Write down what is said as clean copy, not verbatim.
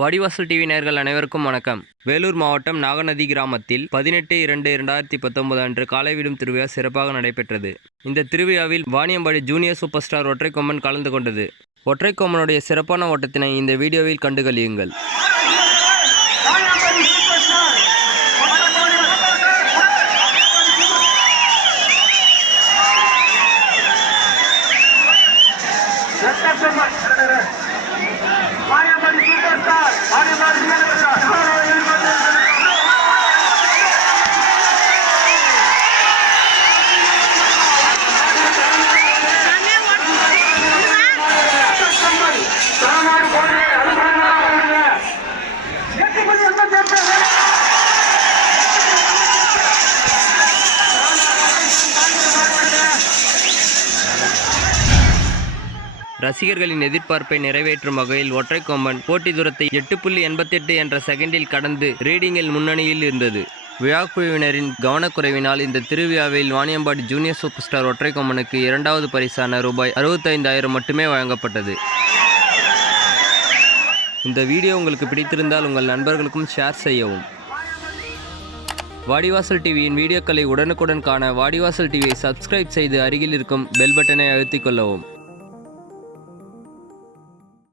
வாடிவாசல் TV நேயர்கள் அனைவருக்கும் வணக்கம். வேலூர் மாவட்டம் நாகநதி கிராமத்தில் 18-2-2019 அன்று காலைவிடும் திருவிழா சிறப்பாக நடைபெற்றது. இந்த திருவிழாவில் வாணியம்பாடி ஜூனியர் சூப்பர் ஸ்டார் ஒற்றைக்கொம்பன் கலந்து கொண்டது. ஒற்றைக்கொம்பனுடைய சிறப்பான ஓட்டத்தினை இந்த வீடியோவில் கண்டு களியுங்கள். ரசிகர்களின் எதிர்பார்ப்பை நிறைவேற்றும் வகையில் ஒற்றைக்கொம்பன் போட்டி தூரத்தை 8.88 என்ற செகண்டில் கடந்து ரீடிங்கில் முன்னணியில் இருந்தது. விழாக்குழுவினரின் கவனக்குறைவினால் இந்த திருவிழாவில் வாணியம்பாடி ஜூனியர் சூப்பர் ஸ்டார் ஒற்றைக்கொம்பனுக்கு இரண்டாவது பரிசான ரூபாய் 65,000 மட்டுமே வழங்கப்பட்டது. இந்த வீடியோ உங்களுக்கு பிடித்திருந்தால் உங்கள் நண்பர்களுக்கும் ஷேர் செய்யவும். வாடிவாசல் டிவியின் வீடியோக்களை உடனுக்குடன் காண வாடிவாசல் டிவியை சப்ஸ்கிரைப் செய்து அருகில் இருக்கும் பெல் பட்டனை அழுத்திக் கொள்ளவும்.